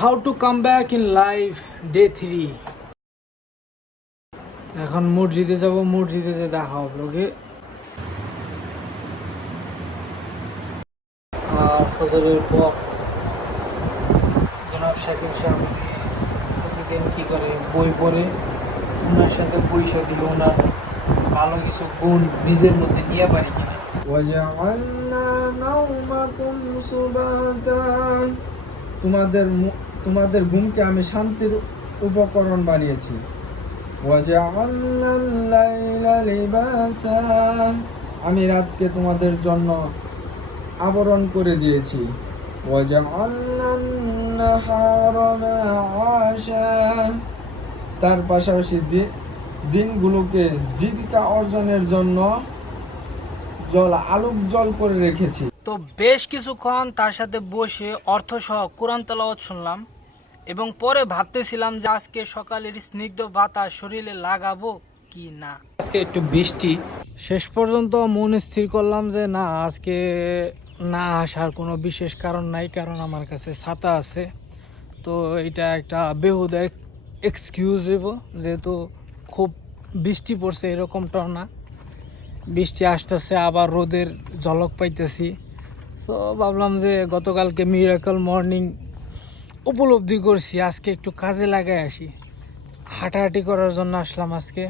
How to come back in life day 3। এখন মসজিদে যাব, মসজিদে যে দেখা হবে ওকে। আর ফজরের পর জনাব শাকিল সাহেব প্রতিদিন কী করে বই পড়ে, ওনার সাথে বইসা দিয়ে ওনার ভালো কিছু গুণ নিজের মধ্যে নিয়ে পারি কিনা। তোমাদের ঘুমকে আমি শান্তির উপকরণ বানিয়েছি। আমি রাতকে তোমাদের জন্য আবরণ করে দিয়েছি। তার পাশাপাশি দিনগুলোকে জীবিকা অর্জনের জন্য আলোক জল করে রেখেছি। তো বেশ কিছুক্ষণ তার সাথে বসে অর্থসহ কোরআন তেলাওয়াত শুনলাম এবং পরে ভাবতেছিলাম যে আজকে সকালের স্নিগ্ধ বাতাস শরীরে লাগাবো কি না। আজকে একটু বৃষ্টি, শেষ পর্যন্ত মন স্থির করলাম যে না, আজকে না আসার কোনো বিশেষ কারণ নাই, কারণ আমার কাছে ছাতা আছে। তো এটা একটা বেহুদা এক্সকিউজ দেব, যেহেতু খুব বৃষ্টি পড়ছে এরকমটাও না, বৃষ্টি আসতেছে আবার রোদের ঝলক পাইতেছি। তো ভাবলাম যে গতকালকে মিরাকল মর্নিং উপলব্ধি করছি, আজকে একটু কাজে লাগাই আসি। হাঁটাহাঁটি করার জন্য আসলাম আজকে,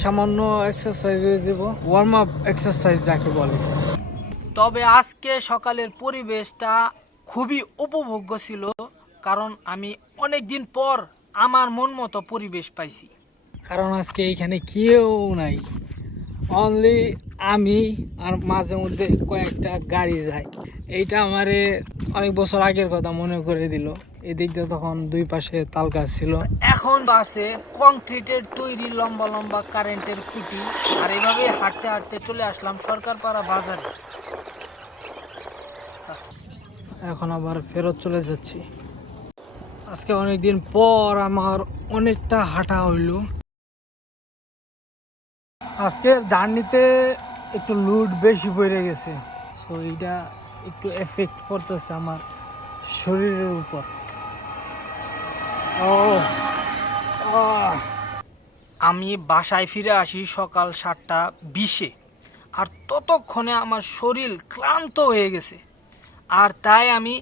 সামান্য এক্সারসাইজ হয়ে যাব, ওয়ার্ম আপ এক্সারসাইজ যাকে বলে। তবে আজকে সকালের পরিবেশটা খুবই উপভোগ্য ছিল, কারণ আমি অনেক দিন পর আমার মন মতো পরিবেশ পাইছি। কারণ আজকে এইখানে কেউ নাই, অনলি আমি আর মাঝে মধ্যে কয়েকটা গাড়ি যায়। এইটা আমারে অনেক বছর আগের কথা মনে করে দিল। এদিক দিয়ে তখন দুই পাশে তাল গাছ ছিল, এখন আছে কংক্রিটের তৈরি লম্বা লম্বা কারেন্টের খুঁটি। আর এইভাবে হাঁটতে হাঁটতে চলে আসলাম সরকারপাড়া বাজারে। এখন আবার ফেরত চলে যাচ্ছি। আজকে অনেকদিন পর আমার অনেকটা হাঁটা হইল। আজকের জার্নিতে একটু লোড বেশি পড়ে গেছে, সো এইটা একটু এফেক্ট পড়তেছে আমার শরীরের উপর। আমি বাসায় ফিরে আসি সকাল 7:20-এ, আর ততক্ষণে আমার শরীর ক্লান্ত হয়ে গেছে। আর তাই আমি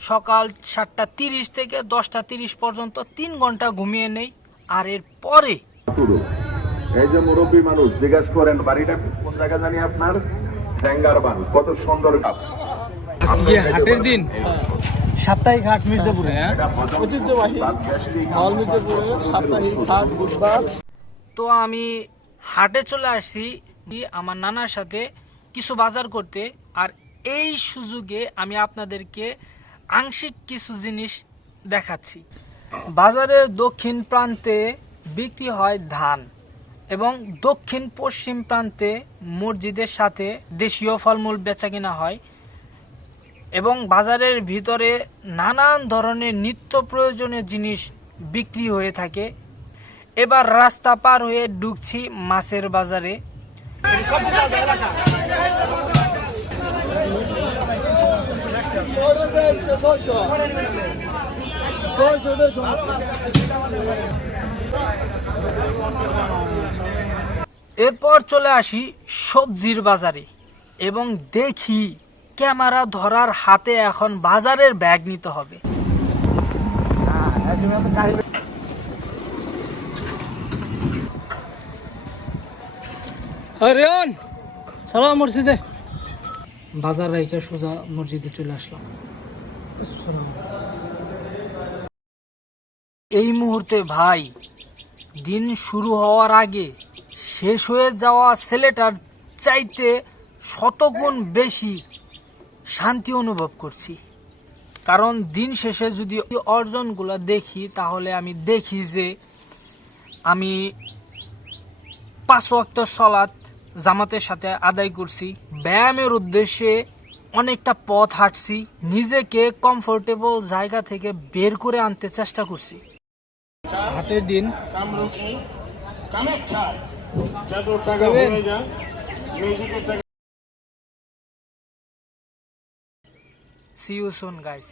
সকাল 7:30 থেকে 10:30 পর্যন্ত 3 ঘন্টা ঘুমিয়ে নেই। আর এর পরে এই যে মুরব্বী মানুষ জিজ্ঞেস করেন বাড়িটা কোন জায়গা জানি আপনার, ট্যাঙ্গারবান, কত সুন্দর। আজকে হাটের দিন, সাপ্তাহিক হাট মির্জাপুরে, ঐতিহ্যবাহী মির্জাপুরে সাপ্তাহিক হাট বুধবার। তো আমি হাটে চলে আসছি আমার নানার সাথে কিছু বাজার করতে। আর এই সুযোগে আমি আপনাদেরকে আংশিক কিছু জিনিস দেখাচ্ছি। বাজারের দক্ষিণ প্রান্তে বিক্রি হয় ধান এবং দক্ষিণ পশ্চিম প্রান্তে মসজিদের সাথে দেশীয় ফলমূল বেচাকেনা হয় এবং বাজারের ভিতরে নানান ধরনের নিত্য প্রয়োজনীয় জিনিস বিক্রি হয়ে থাকে। এবার রাস্তা পার হয়ে ঢুকছি মাছের বাজারে। এরপর চলে আসি সবজির বাজারে এবং দেখি ক্যামেরা ধরার হাতে এখন বাজারের ব্যাগ নিতে হবে। সালাম মসজিদে, বাজার রেখে সোজা মসজিদে চলে আসলাম। এই মুহূর্তে ভাই, দিন শুরু হওয়ার আগে শেষ হয়ে যাওয়া ছেলেটার চাইতে শতগুণ বেশি শান্তি অনুভব করছি। কারণ দিন শেষে যদি অর্জনগুলো দেখি, তাহলে আমি দেখি যে আমি 5 ওয়াক্ত সালাত জামাতের সাথে আদায় করছি, ব্যায়ামের উদ্দেশ্যে অনেকটা পথ হাঁটছি, নিজেকে কমফোর্টেবল জায়গা থেকে বের করে আনতে চেষ্টা করছি। হাটের দিন See you soon, guys.